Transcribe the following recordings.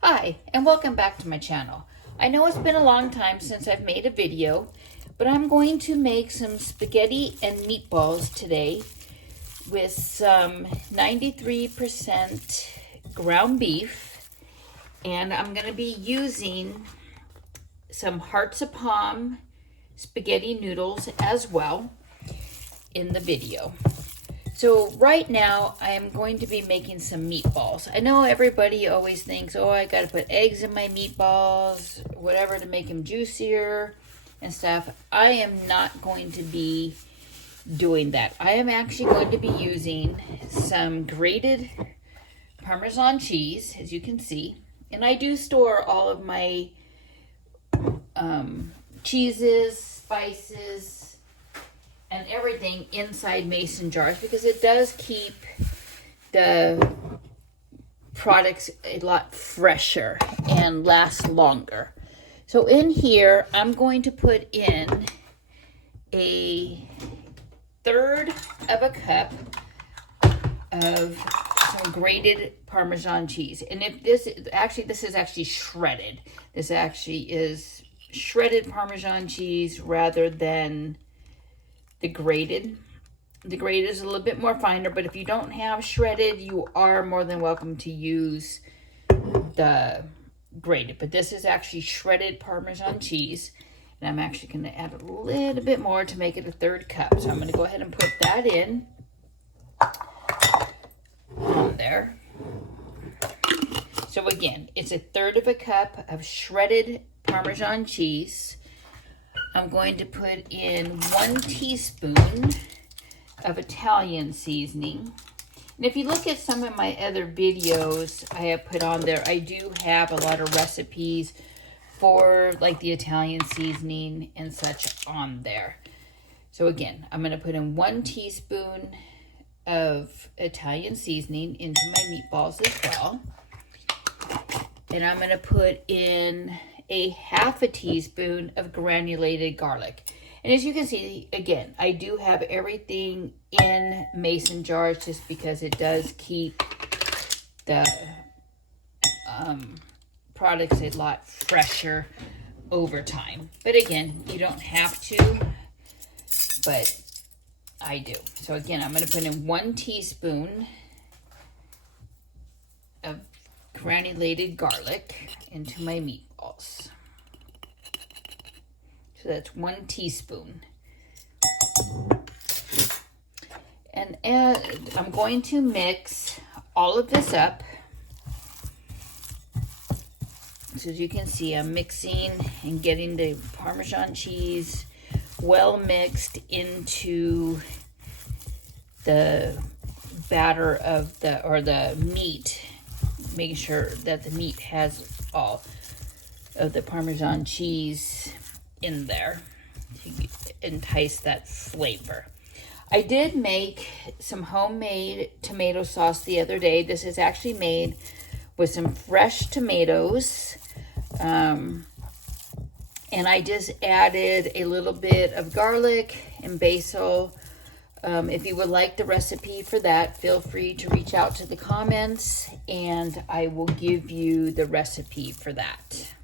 Hi, and welcome back to my channel. I know it's been a long time since I've made a video, but I'm going to make some spaghetti and meatballs today with some 93% ground beef, and I'm going to be using some hearts of palm spaghetti noodles as well in the video. So right now I am going to be making some meatballs. I know everybody always thinks, oh, I got to put eggs in my meatballs, whatever, to make them juicier and stuff. I am not going to be doing that. I am actually going to be using some grated Parmesan cheese, as you can see. And I do store all of my cheeses, spices, and everything inside mason jars because it does keep the products a lot fresher and last longer. So in here, I'm going to put in a third of a cup of some grated Parmesan cheese. And if this is actually shredded. This actually is shredded Parmesan cheese rather than the grated. The grated is a little bit more finer, but if you don't have shredded, you are more than welcome to use the grated. But this is actually shredded Parmesan cheese, and I'm actually going to add a little bit more to make it a third cup. So I'm going to go ahead and put that in on there. So again, it's a third of a cup of shredded Parmesan cheese. I'm going to put in 1 teaspoon of Italian seasoning. And if you look at some of my other videos I have put on there, I do have a lot of recipes for like the Italian seasoning and such on there. So again, I'm going to put in 1 teaspoon of Italian seasoning into my meatballs as well. And I'm going to put in a half a teaspoon of granulated garlic. And as you can see, again, I do have everything in mason jars just because it does keep the products a lot fresher over time. But again, you don't have to, but I do. So again, I'm going to put in 1 teaspoon of granulated garlic into my meatballs. So that's 1 teaspoon. And I'm going to mix all of this up. So as you can see, I'm mixing and getting the Parmesan cheese well mixed into the batter of the meat, making sure that the meat has all of the Parmesan cheese in there to entice that flavor. I did make some homemade tomato sauce the other day. This is actually made with some fresh tomatoes. And I just added a little bit of garlic and basil. If you would like the recipe for that, feel free to reach out to the comments and I will give you the recipe for that.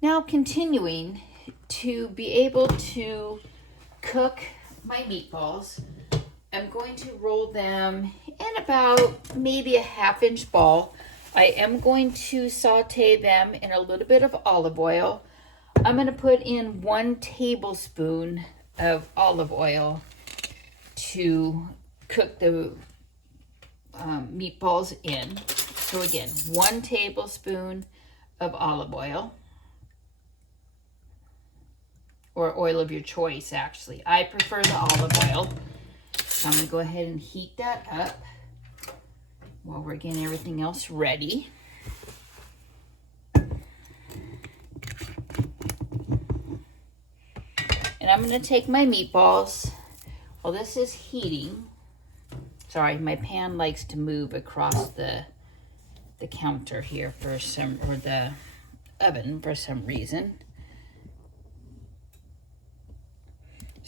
Now continuing to be able to cook my meatballs, I'm going to roll them in about maybe a 1/2 inch ball. I am going to saute them in a little bit of olive oil. I'm going to put in 1 tablespoon of olive oil to cook the meatballs in. So again, 1 tablespoon of olive oil, or oil of your choice, actually. I prefer the olive oil. So I'm going to go ahead and heat that up while we're getting everything else ready. And I'm going to take my meatballs. While this is heating, sorry, my pan likes to move across the counter here for some, or the oven for some reason.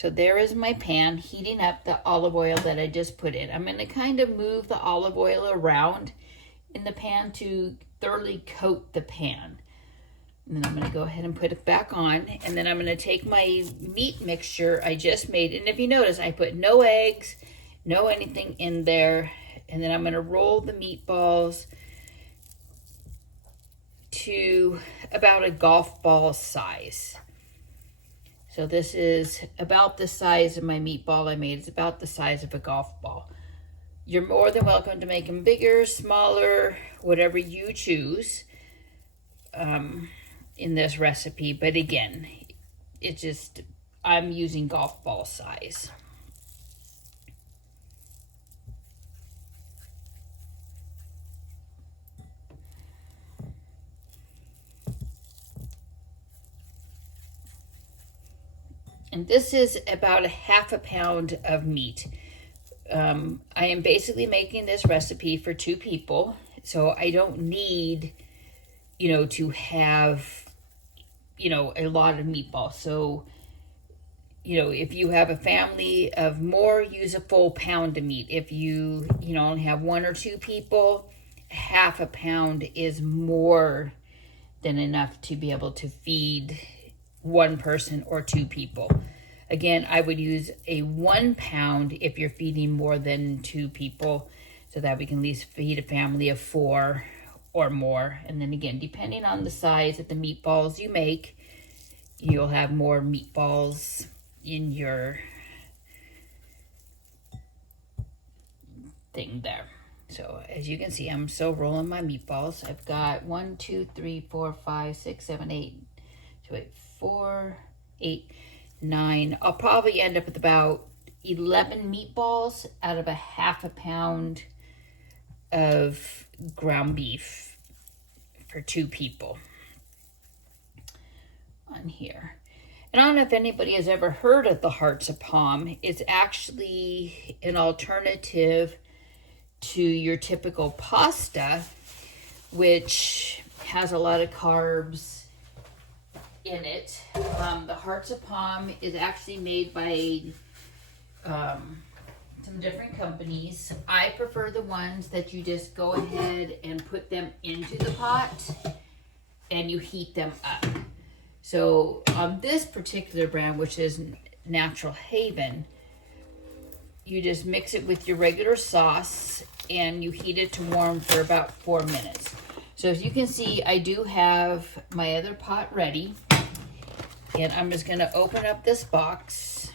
So there is my pan heating up the olive oil that I just put in. I'm going to kind of move the olive oil around in the pan to thoroughly coat the pan. And then I'm going to go ahead and put it back on. And then I'm going to take my meat mixture I just made. And if you notice, I put no eggs, no anything in there. And then I'm going to roll the meatballs to about a golf ball size. So this is about the size of my meatball I made. It's about the size of a golf ball. You're more than welcome to make them bigger, smaller, whatever you choose in this recipe. But again, it's just, I'm using golf ball size. And this is about a half a pound of meat. I am basically making this recipe for 2 people. So I don't need, to have, a lot of meatballs. So, if you have a family of more, use a full pound of meat. If you, only have 1 or 2 people, half a pound is more than enough to be able to feed 1 person or 2 people. Again, I would use a 1 pound if you're feeding more than 2 people, so that we can at least feed a family of 4 or more. And then again, depending on the size of the meatballs you make, you'll have more meatballs in your thing there. So as you can see, I'm still rolling my meatballs. I've got 1, 2, 3, 4, 5, 6, 7, 8, 4, 8, 9. I'll probably end up with about 11 meatballs out of a half a pound of ground beef for 2 people on here. And I don't know if anybody has ever heard of the hearts of palm. It's actually an alternative to your typical pasta, which has a lot of carbs in it. The hearts of palm is actually made by some different companies. I prefer the ones that you just go ahead and put them into the pot and you heat them up. So on this particular brand, which is Natural Haven, you just mix it with your regular sauce and you heat it to warm for about 4 minutes. So as you can see, I do have my other pot ready. And I'm just going to open up this box.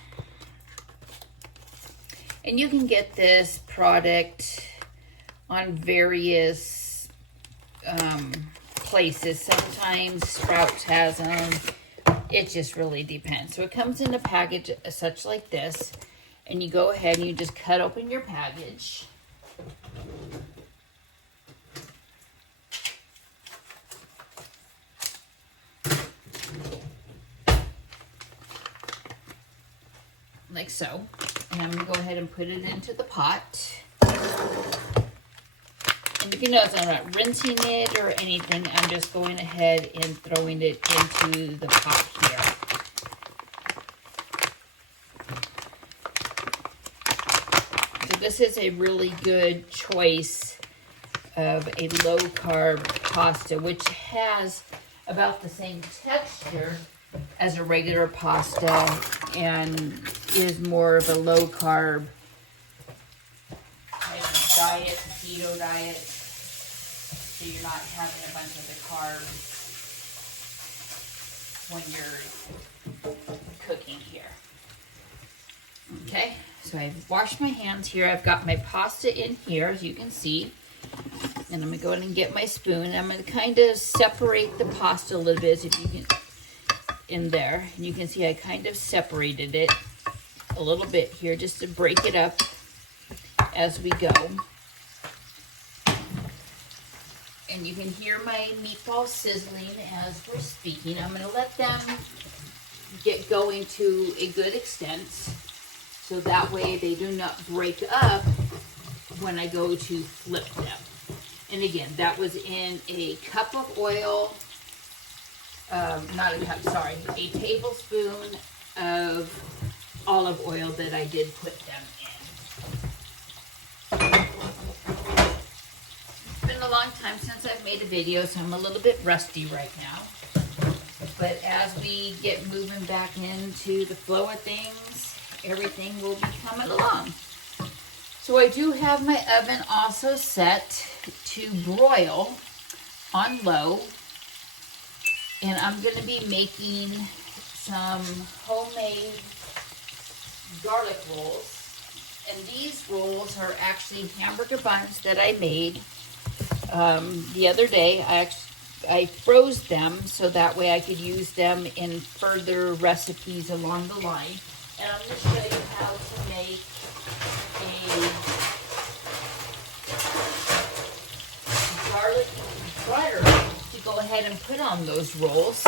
And you can get this product on various places. Sometimes Sprouts has them. It just really depends. So it comes in a package such like this. And you go ahead and you just cut open your package. Like so. And I'm going to go ahead and put it into the pot. And if you notice, I'm not rinsing it or anything. I'm just going ahead and throwing it into the pot here. So this is a really good choice of a low-carb pasta, which has about the same texture as a regular pasta and is more of a low-carb type of diet, keto diet, so you're not having a bunch of the carbs when you're cooking here. Okay, so I've washed my hands here. I've got my pasta in here, as you can see. And I'm going to go in and get my spoon. I'm going to kind of separate the pasta a little bit, so if you can, in there. And you can see I kind of separated it a little bit here, just to break it up as we go. And you can hear my meatballs sizzling as we're speaking. I'm going to let them get going to a good extent, so that way they do not break up when I go to flip them. And again, that was in a cup of oil, not a cup, sorry, a tablespoon of olive oil that I did put them in. It's been a long time since I've made a video, so I'm a little bit rusty right now. But as we get moving back into the flow of things, everything will be coming along. So I do have my oven also set to broil on low. And I'm going to be making some homemade garlic rolls. And these rolls are actually hamburger buns that I made the other day. I froze them so that way I could use them in further recipes along the line. And I'm going to show you how to make a garlic butter to go ahead and put on those rolls.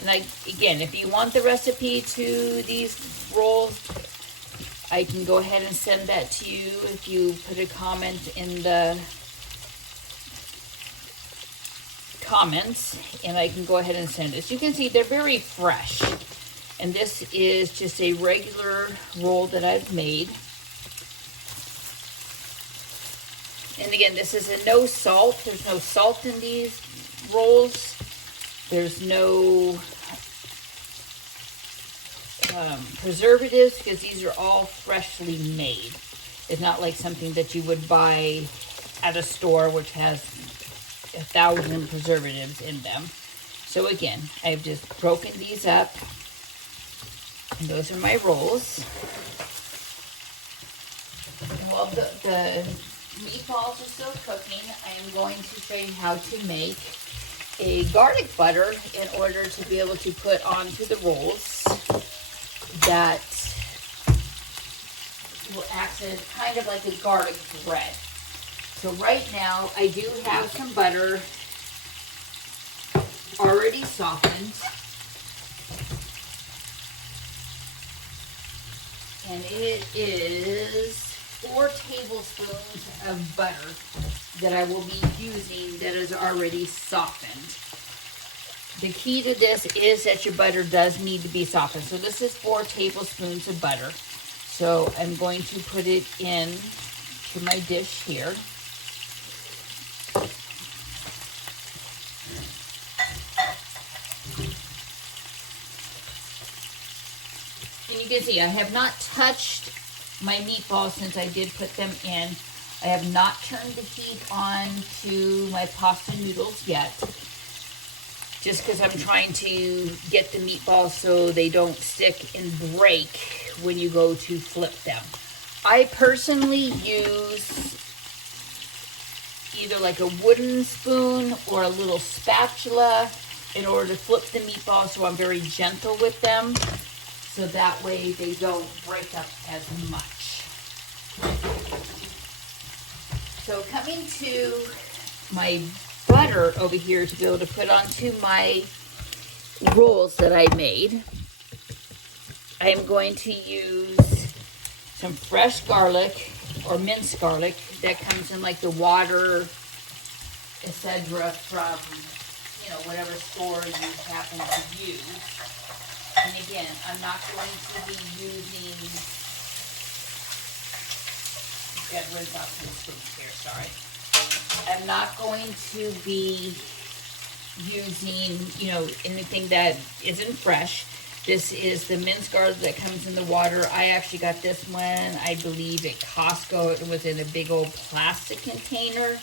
And again, if you want the recipe to these rolls, I can go ahead and send that to you if you put a comment in the comments, and I can go ahead and send it. As you can see, they're very fresh. And this is just a regular roll that I've made. And again, this is a no salt. There's no salt in these rolls. There's no preservatives because these are all freshly made. It's not like something that you would buy at a store which has 1,000 preservatives in them. So again, I've just broken these up. And those are my rolls. And while the meatballs are still cooking, I am going to show you how to make a garlic butter in order to be able to put onto the rolls that will act as kind of like a garlic bread. So right now I do have some butter already softened. And it is 4 tablespoons of butter that I will be using that is already softened. The key to this is that your butter does need to be softened. So this is 4 tablespoons of butter. So I'm going to put it in to my dish here. And you can see I have not touched my meatballs since I did put them in. I have not turned the heat on to my pasta noodles yet. Just because I'm trying to get the meatballs so they don't stick and break when you go to flip them. I personally use either like a wooden spoon or a little spatula in order to flip the meatballs, so I'm very gentle with them. So that way they don't break up as much. So coming to my butter over here to be able to put onto my rolls that I made, I am going to use some fresh garlic or minced garlic that comes in like the water, etc. from, whatever store you happen to use. And again, I'm not going to be using, got rid of some spoons here, sorry. I'm not going to be using, anything that isn't fresh. This is the minced garlic that comes in the water. I actually got this one, I believe, at Costco. It was in a big old plastic container.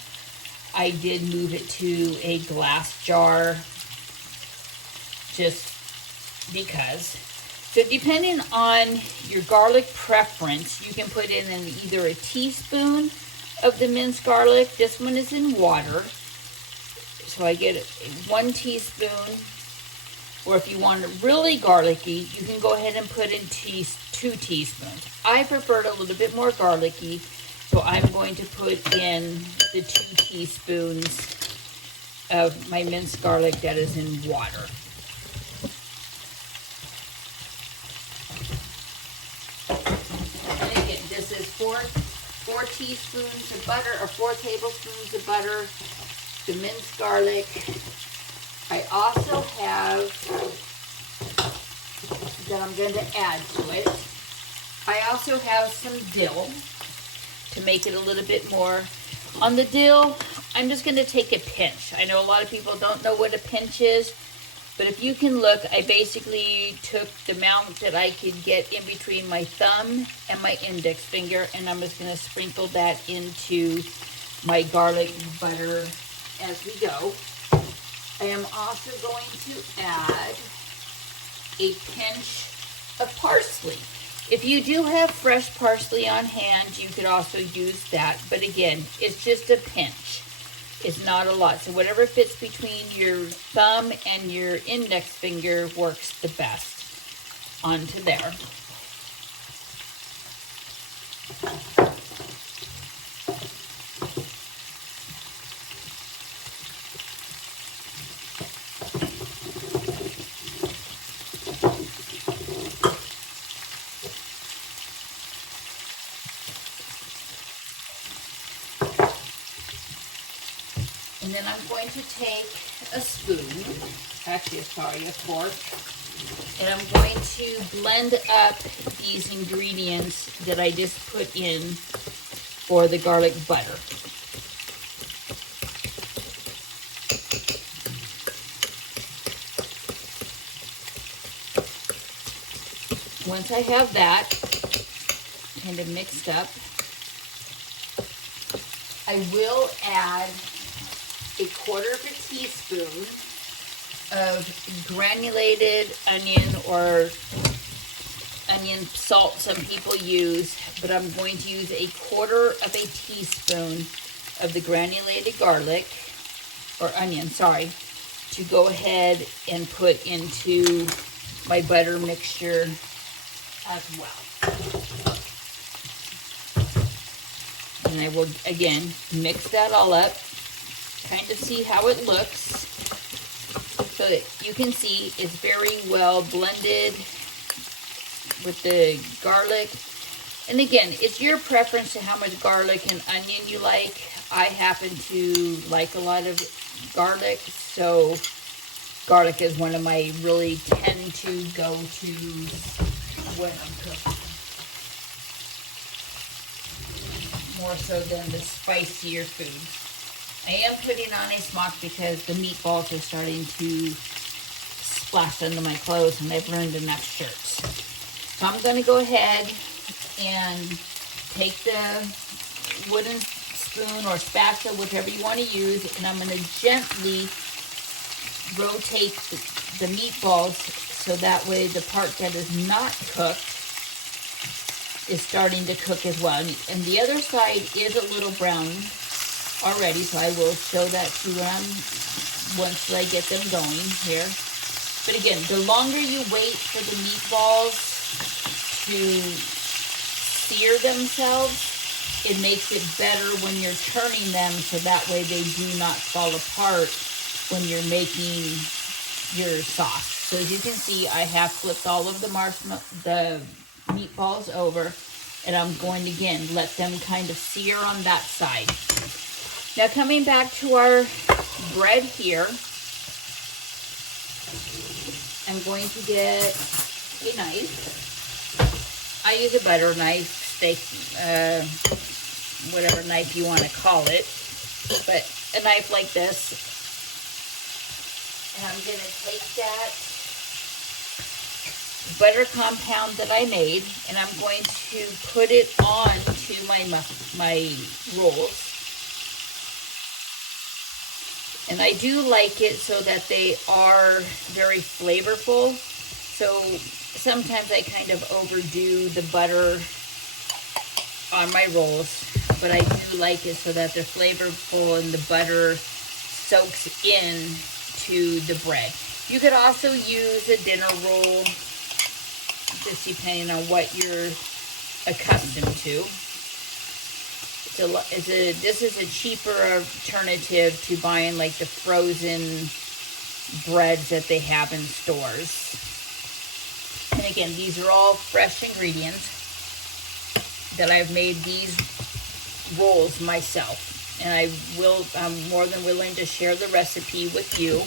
I did move it to a glass jar just because. So depending on your garlic preference, you can put in either a teaspoon of the minced garlic. This one is in water. So I get 1 teaspoon. Or if you want it really garlicky, you can go ahead and put in 2 teaspoons. I prefer it a little bit more garlicky, so I'm going to put in the 2 teaspoons of my minced garlic that is in water. And again, this is 4 teaspoons of butter, or 4 tablespoons of butter, the minced garlic. I also have that I'm going to add to it. I also have some dill to make it a little bit more. On the dill, I'm just going to take a pinch. I know a lot of people don't know what a pinch is, but if you can look, I basically took the amount that I could get in between my thumb and my index finger, and I'm just going to sprinkle that into my garlic butter as we go. I am also going to add a pinch of parsley. If you do have fresh parsley on hand, you could also use that. But again, it's just a pinch. It's not a lot. So whatever fits between your thumb and your index finger works the best onto there. And then I'm going to take a spoon, actually, sorry, a fork, and I'm going to blend up these ingredients that I just put in for the garlic butter. Once I have that kind of mixed up, I will add a 1/4 teaspoon of granulated onion or onion salt some people use, but I'm going to use a 1/4 teaspoon of the granulated garlic or onion, sorry, to go ahead and put into my butter mixture as well. And I will again mix that all up, kind of see how it looks, so that you can see it's very well blended with the garlic. And again, it's your preference to how much garlic and onion you like. I happen to like a lot of garlic, so garlic is one of my really tend to go to when I'm cooking, more so than the spicier foods. I am putting on a smock because the meatballs are starting to splash under my clothes and I've ruined enough shirts. So I'm going to go ahead and take the wooden spoon or spatula, whichever you want to use, and I'm going to gently rotate the meatballs so that way the part that is not cooked is starting to cook as well. And the other side is a little brown already, so I will show that to them once I get them going here. But again, the longer you wait for the meatballs to sear themselves, it makes it better when you're turning them, so that way they do not fall apart when you're making your sauce. So as you can see, I have flipped all of the meatballs over, and I'm going to again let them kind of sear on that side. Now coming back to our bread here, I'm going to get a knife. I use a butter knife, steak, whatever knife you want to call it, but a knife like this. And I'm going to take that butter compound that I made, and I'm going to put it on to my rolls. And I do like it so that they are very flavorful. So sometimes I kind of overdo the butter on my rolls, but I do like it so that they're flavorful and the butter soaks in to the bread. You could also use a dinner roll, just depending on what you're accustomed to. This is a cheaper alternative to buying like the frozen breads that they have in stores. And again, these are all fresh ingredients that I've made these rolls myself. And I'm more than willing to share the recipe with you.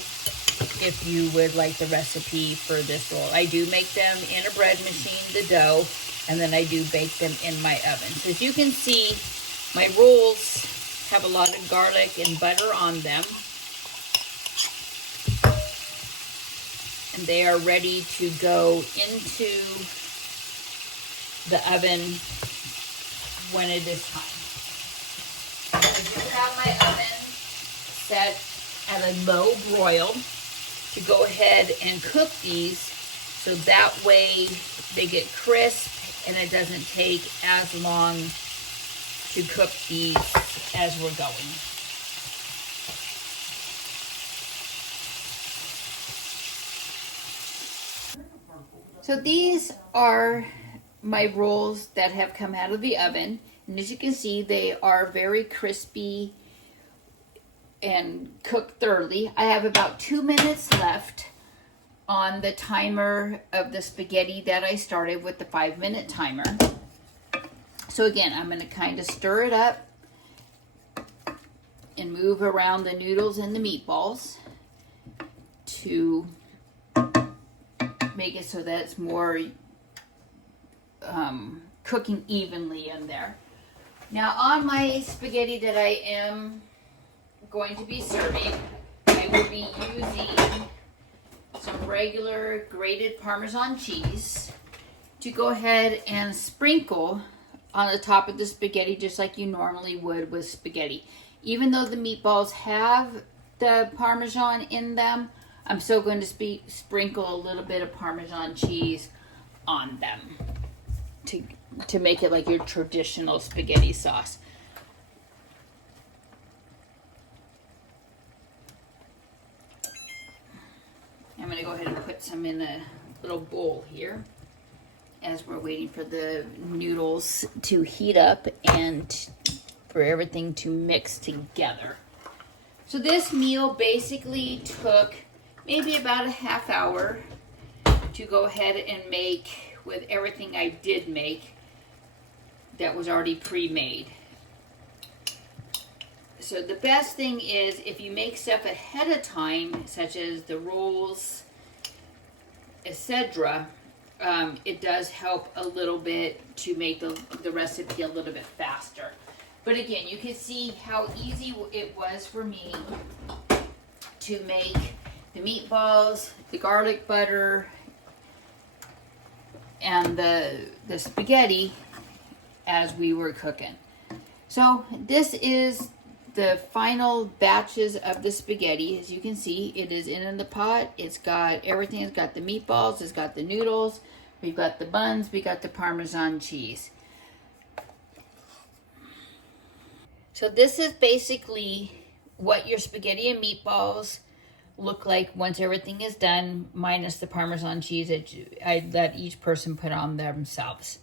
if you would like the recipe for this roll. I do make them in a bread machine, the dough, and then I do bake them in my oven. So as you can see, my rolls have a lot of garlic and butter on them. And they are ready to go into the oven when it is time. I do have my oven set at a low broil to go ahead and cook these, so that way they get crisp and it doesn't take as long to cook these as we're going. So these are my rolls that have come out of the oven, and as you can see, they are very crispy and cooked thoroughly. I have about 2 minutes left on the timer of the spaghetti that I started with the 5-minute timer. So again, I'm going to kind of stir it up and move around the noodles and the meatballs to make it so that it's more cooking evenly in there. Now on my spaghetti that I am going to be serving, I will be using some regular grated Parmesan cheese to go ahead and sprinkle on the top of the spaghetti just like you normally would with spaghetti. Even though the meatballs have the Parmesan in them, I'm still going to sprinkle a little bit of Parmesan cheese on them to make it like your traditional spaghetti sauce. I'm going to go ahead and put some in a little bowl here as we're waiting for the noodles to heat up and for everything to mix together. So this meal basically took maybe about a half hour to go ahead and make with everything I did make that was already pre-made. So the best thing is if you make stuff ahead of time, such as the rolls, etc., it does help a little bit to make the recipe a little bit faster. But again, you can see how easy it was for me to make the meatballs, the garlic butter, and the spaghetti as we were cooking. So this is the final batches of the spaghetti. As you can see, it is in the pot. It's got everything. It's got the meatballs, it's got the noodles, we've got the buns, we got the Parmesan cheese. So this is basically what your spaghetti and meatballs look like once everything is done, minus the Parmesan cheese that I let each person put on themselves.